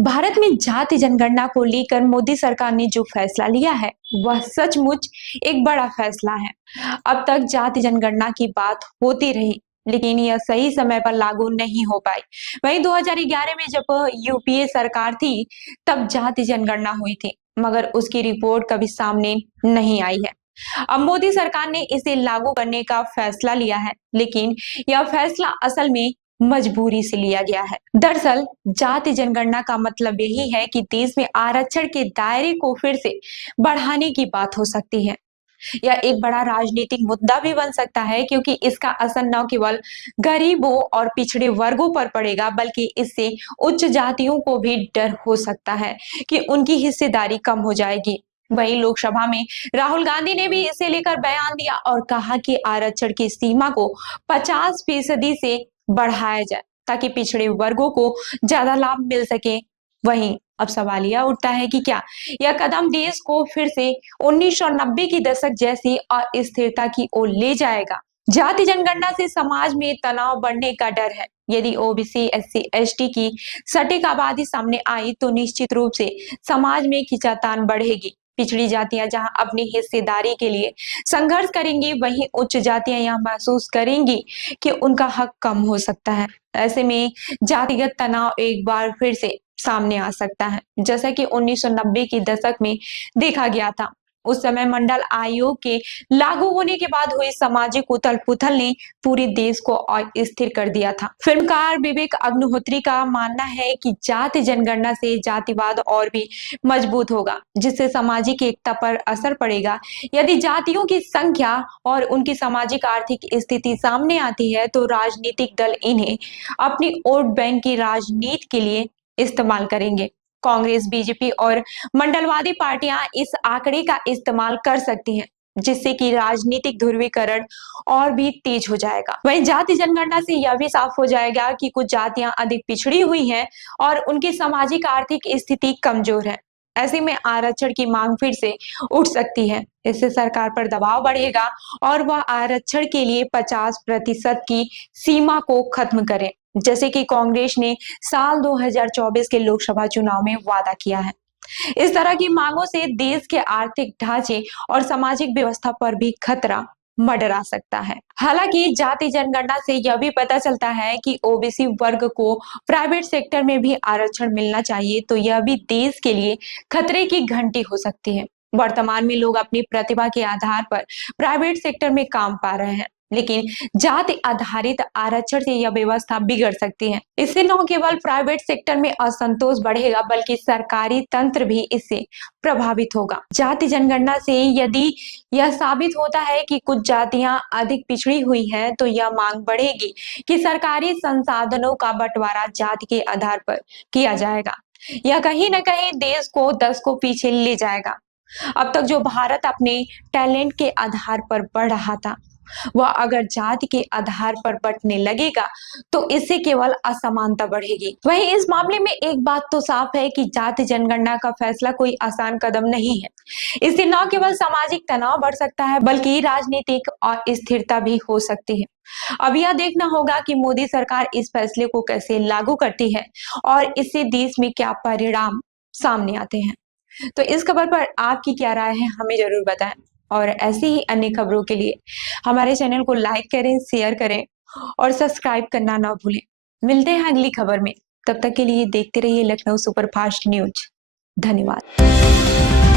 भारत में जाति जनगणना को लेकर मोदी सरकार ने जो फैसला लिया है वह सचमुच एक बड़ा फैसला है। अब तक जाति जनगणना की बात होती रही, लेकिन यह सही समय पर लागू नहीं हो पाई। वहीं 2011 में जब यूपीए सरकार थी, तब जाति जनगणना हुई थी, मगर उसकी रिपोर्ट कभी सामने नहीं आई है। अब मोदी सरकार ने इसे लागू करने का फैसला लिया है, लेकिन यह फैसला असल में मजबूरी से लिया गया है। दरअसल जाति जनगणना का मतलब यही है कि देश में आरक्षण के दायरे को फिर से बढ़ाने की बात हो सकती है। यह एक बड़ा राजनीतिक मुद्दा भी बन सकता है, क्योंकि इसका असर न केवल गरीबों और पिछड़े वर्गों पर पड़ेगा, बल्कि इससे उच्च जातियों को भी डर हो सकता है कि उनकी हिस्सेदारी कम हो जाएगी। वहीं लोकसभा में राहुल गांधी ने भी इसे लेकर बयान दिया और कहा कि आरक्षण की सीमा को 50% से बढ़ाया जाए, ताकि पिछड़े वर्गों को ज्यादा लाभ मिल सके। वहीं अब सवाल यह उठता है कि क्या यह कदम देश को फिर से 1990 की दशक जैसी अस्थिरता की ओर ले जाएगा। जाति जनगणना से समाज में तनाव बढ़ने का डर है। यदि ओबीसी, एससी, एसटी की सटीक आबादी सामने आई तो निश्चित रूप से समाज में खिंचातान बढ़ेगी। पिछड़ी जातियां जहां अपनी हिस्सेदारी के लिए संघर्ष करेंगी, वहीं उच्च जातियां यह महसूस करेंगी कि उनका हक कम हो सकता है। ऐसे में जातिगत तनाव एक बार फिर से सामने आ सकता है, जैसा कि 1990 के दशक में देखा गया था। उस समय मंडल आयोग के लागू होने के बाद हुई सामाजिक उथल पुथल ने पूरे देश को अस्थिर कर दिया था। फिल्मकार विवेक अग्निहोत्री का मानना है कि जाति जनगणना से जातिवाद और भी मजबूत होगा, जिससे सामाजिक एकता पर असर पड़ेगा। यदि जातियों की संख्या और उनकी सामाजिक आर्थिक स्थिति सामने आती है, तो राजनीतिक दल इन्हें अपनी वोट बैंक की राजनीति के लिए इस्तेमाल करेंगे। कांग्रेस, बीजेपी और मंडलवादी पार्टियां इस आंकड़े का इस्तेमाल कर सकती हैं, जिससे कि राजनीतिक ध्रुवीकरण और भी तेज हो जाएगा। वहीं जाति जनगणना से यह भी साफ हो जाएगा कि कुछ जातियां अधिक पिछड़ी हुई हैं और उनकी सामाजिक आर्थिक स्थिति कमजोर है। ऐसे में आरक्षण की मांग फिर से उठ सकती है। इससे सरकार पर दबाव बढ़ेगा और वह आरक्षण के लिए 50% की सीमा को खत्म करे, जैसे कि कांग्रेस ने साल 2024 के लोकसभा चुनाव में वादा किया है। इस तरह की मांगों से देश के आर्थिक ढांचे और सामाजिक व्यवस्था पर भी खतरा मंडरा सकता है। हालांकि जाति जनगणना से यह भी पता चलता है कि ओबीसी वर्ग को प्राइवेट सेक्टर में भी आरक्षण मिलना चाहिए, तो यह भी देश के लिए खतरे की घंटी हो सकती है। वर्तमान में लोग अपनी प्रतिभा के आधार पर प्राइवेट सेक्टर में काम पा रहे हैं, लेकिन जाति आधारित आरक्षण से यह व्यवस्था बिगड़ सकती है। इससे न केवल प्राइवेट सेक्टर में असंतोष बढ़ेगा, बल्कि सरकारी तंत्र भी इससे प्रभावित होगा। जाति जनगणना से यदि यह साबित होता है कि कुछ जातियां अधिक पिछड़ी हुई हैं, तो यह मांग बढ़ेगी कि सरकारी संसाधनों का बंटवारा जाति के आधार पर किया जाएगा। यह कहीं न कहीं देश को दशकों पीछे ले जाएगा। अब तक जो भारत अपने टैलेंट के आधार पर बढ़ रहा था, वह अगर जाति के आधार पर बंटने लगेगा, तो इससे केवल असमानता बढ़ेगी। वहीं इस मामले में एक बात तो साफ है कि जाति जनगणना का फैसला कोई आसान कदम नहीं है। इससे न केवल सामाजिक तनाव बढ़ सकता है, बल्कि राजनीतिक अस्थिरता भी हो सकती है। अब यह देखना होगा कि मोदी सरकार इस फैसले को कैसे लागू करती है और इससे देश में क्या परिणाम सामने आते हैं। तो इस खबर पर आपकी क्या राय है, हमें जरूर बताएं। और ऐसी ही अन्य खबरों के लिए हमारे चैनल को लाइक करें, शेयर करें और सब्सक्राइब करना ना भूलें। मिलते हैं अगली खबर में। तब तक के लिए देखते रहिए लखनऊ सुपरफास्ट न्यूज। धन्यवाद।